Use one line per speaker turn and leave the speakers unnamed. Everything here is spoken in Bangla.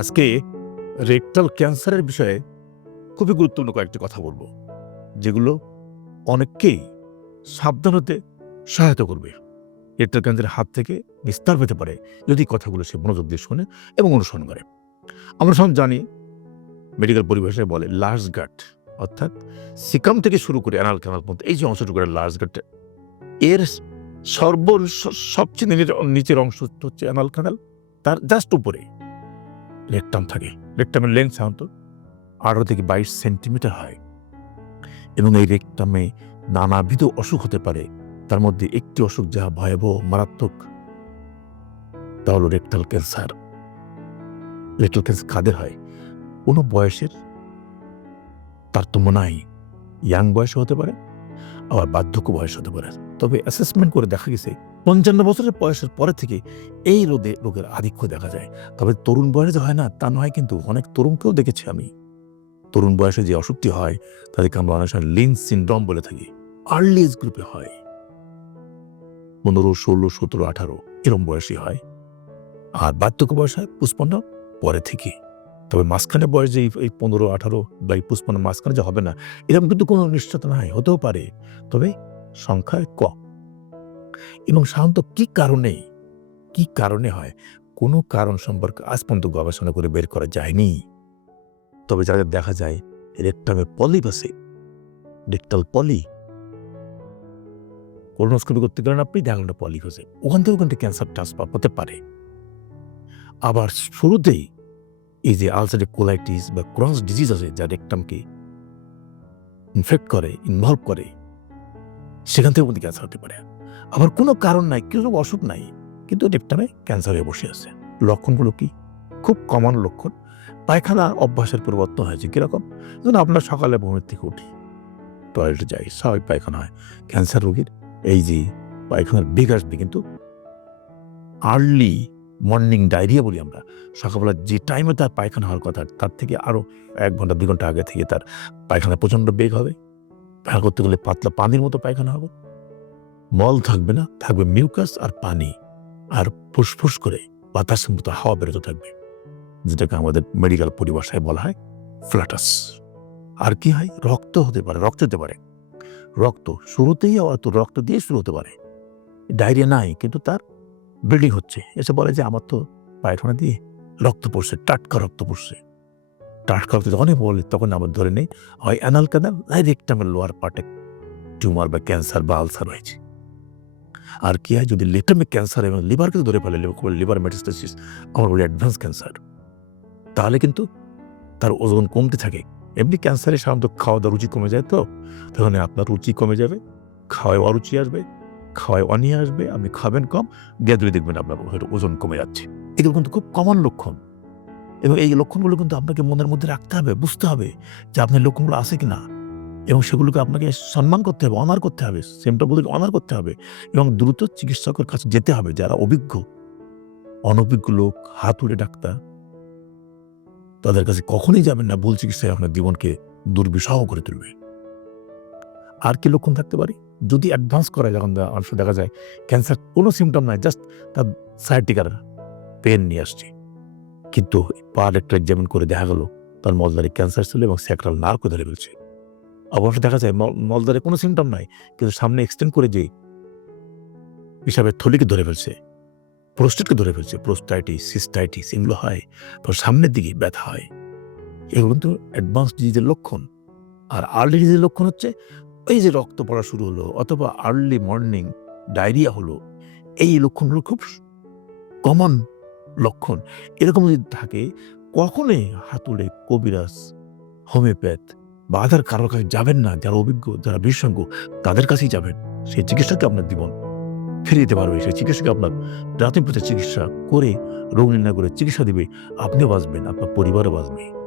আজকে রেকটাল ক্যান্সারের বিষয়ে খুবই গুরুত্বপূর্ণ কয়েকটি কথা বলব, যেগুলো অনেককেই সাবধান হতে সহায়তা করবে। রেকটাল ক্যান্সারের হাত থেকে নিস্তার পেতে পারে যদি কথাগুলো সে মনোযোগ দিয়ে শোনে এবং অনুসরণ করে। আমরা সব জানি, মেডিকেল পরিভাষায় বলে লার্জ গাট অর্থাৎ সিকাম থেকে শুরু করে অ্যানাল ক্যানাল পর্যন্ত এই যে অংশটুকু লার্জ গাট এর সর্ব, সবচেয়ে নিচের অংশ হচ্ছে অ্যানাল ক্যানাল, তার জাস্ট উপরে। রেকটাম থাকে। রেকটামের লেন্থ সাধারণত আঠারো থেকে বাইশ সেন্টিমিটার হয় এবং এই রেকটামে নানাবিধ অসুখ হতে পারে। তার মধ্যে একটি অসুখ যা ভয়াবহ, মারাত্মক, তা হলো রেকটাল ক্যান্সার। রেকটাল ক্যান্সার কাদের হয়? কোনো বয়সের তারতম্য নাই। ইয়াং বয়সে হতে পারে আবার বার্ধক্য বয়স হতে পারে। তবে অ্যাসেসমেন্ট করে দেখা গেছে, পঞ্চান্ন বছরের বয়সের পরে থেকে এই রোদে রোগের আধিক্য দেখা যায়। তবে তরুণ বয়সে হয় না, তা নয় কিন্তু অনেক তরুণকেও দেখেছি আমি। তরুণ বয়সে যে অসুখটি হয়, তাদেরকে আমরা অনেক সময় লিন সিন্ড্রম বলে থাকি। আর্লি এজ গ্রুপে হয়। পনেরো, ষোলো, সতেরো, আঠারো, এরম বয়সী হয়। আর বার্ধক্য বয়স হয় পুষ্পন্ন পরে থেকে। তবে মাঝখানে বয়স যে এই- পনেরো, আঠারো বা এই পুষ্পন্ন মাঝখানে যে হবে না, এরকম কিন্তু কোনো নিশ্চয়তা নাই, হতেও পারে। তবে সংখ্যায় কম এবং সাধারণত কি কারণে কি কারণে হয়? কোনো কারণ সম্পর্কে আজ পর্যন্ত গবেষণা করে বের করা যায়নি। তবে যাদের দেখা যায় রেকটামে পলিপ আছে রেকটাল পলি। কোলোনোস্কোপি করতে গেলেন আপনি দেখলেন পলিপ আছে ওখান থেকেও কিন্তু ক্যান্সার ট্রান্সফার হতে পারে। আবার শুরুতেই এই যে আলসারের কোলাইটিস বা ক্রস ডিজিজ আছে যা রেকটামকে ইনফেক্ট করে ইনভলভ করে, সেখান থেকে মধ্যে ক্যান্সার হতে পারে। আবার কোনো কারণ নাই কিছু অসুখ নাই, কিন্তু রেকটামে ক্যান্সার হয়ে বসে আছে। লক্ষণগুলো কি? খুব কমন লক্ষণ। পায়খানা অভ্যাসের পরিবর্তন হয়েছে কীরকম? যেন আপনার সকালে ঘুমের থেকে উঠি টয়লেটে যাই, স্বাভাবিক পায়খানা হয় ক্যান্সার রোগীর, এই যে পায়খানার আসবে কিন্তু আর্লি মর্নিং ডায়রিয়া বলি আমরা। সকালবেলা যে টাইমে তার পায়খানা হওয়ার কথা, তার থেকে আরও এক ঘণ্টা, দুই ঘণ্টা আগে থেকে তার পায়খানা প্রচণ্ড বেগ হবে। পায়খানা করতে গেলে পাতলা পানির মতো পায়খানা হবে। মল থাকবে না, থাকবে মিউকাস আর পানি। আর ফুসফুস করে বাতাসের মতো হাওয়া বেরোতে থাকবে, যেটাকে আমাদের মেডিকেল পরিভাষায় বলা হয় ফ্ল্যাটাস আর কি হয়? রক্ত হতে পারে, রক্ত হতে পারে। রক্ত শুরুতেই অত রক্ত দিয়ে শুরু হতে পারে। ডায়রিয়া নাই, কিন্তু তার ব্লিডিং হচ্ছে। এসে বলে যে, আমার তো পায়খানা দিয়ে রক্ত পড়ছে, টাটকা রক্ত পড়ছে। টাটকা রক্ত যখনই বলে তখন আমার ধরে নেই হয় অ্যানাল ক্যানাল নাই রেকটামের লোয়ার পার্টে টিউমার বা ক্যান্সার বা আলসার হয়েছে আর কি হয়, যদি লেটামে ক্যান্সার এবং লিভারকে ধরে ফেলে লিভার মেটাস্টাসিস আমার বলি অ্যাডভান্স ক্যান্সার তাহলে কিন্তু তার ওজন কমতে থাকে। এমনি ক্যান্সারে সাধারণত খাওয়া দাওয়া রুচি কমে যায় তো তখন আপনার রুচি কমে যাবে খাওয়ায় অরুচি আসবে খাওয়ায় অনিয়ে আসবে, আপনি খাবেন কম গ্যাদুরি দেখবেন আপনার হয়তো ওজন কমে যাচ্ছে। এগুলো কিন্তু খুব কমন লক্ষণ। এবং এই লক্ষণগুলো কিন্তু আপনাকে মনের মধ্যে রাখতে হবে, বুঝতে হবে যে আপনার লক্ষণগুলো আছে কি না এবং সেগুলোকে আপনাকে সম্মান করতে হবে অনার করতে হবে সিমটমগুলোকে অনার করতে হবে এবং দ্রুত চিকিৎসকের কাছে যেতে হবে, যারা অভিজ্ঞ, অনভিজ্ঞ লোক, হাত হাতুড়ে ডাক্তার। তাদের কাছে কখনই যাবেন না, ভুল চিকিৎসায় আপনার জীবনকে দুর্বিষহ করে তুলবে। আর কি লক্ষণ থাকতে পারে? যদি অ্যাডভান্স করা যখন সময় দেখা যায় ক্যান্সার কোনো সিমটম নাই জাস্ট তার সায়াটিকার পেন নিয়ে আসছে। কিন্তু পার একটা এক্সামিন করে দেখা গেল, তার মলদারে ক্যান্সার ছিল এবং স্যাক্রাল নার্কো ধরে ফেলছে। অবশ্য দেখা যায় মল- মলদারে কোনো সিমটম নাই, কিন্তু সামনে এক্সটেন্ড করে যে হিসাবে থলিকে ধরে ফেলছে প্রোস্টেটকে ধরে ফেলছে প্রোস্টাইটিস সিস্টাইটিস এগুলো হয় তো সামনের দিকে ব্যথা হয়। এগুলো কিন্তু অ্যাডভান্স ডিজিজের লক্ষণ। আর আর্লি ডিজিজের লক্ষণ হচ্ছে এই যে রক্ত পড়া শুরু হলো অথবা আর্লি মর্নিং ডায়রিয়া হলো, এই লক্ষণগুলো খুব কমন লক্ষণ। এরকম যদি থাকে, কখনোই হাতুড়ে কবিরাজ, হোমিওপ্যাথ বা আধার কারোর কাছে যাবেন না, যারা অভিজ্ঞ, যারা বিশেষজ্ঞ, তাদের কাছেই যাবেন। সেই চিকিৎসাকে আপনার জীবন ফিরিয়ে দিতে পারবে। সেই চিকিৎসাকে আপনার প্রাথমিক চিকিৎসা করে রোগ নির্ণয় করে চিকিৎসা দিবে। আপনিও বাঁচবেন, আপনার পরিবারও বাঁচবে।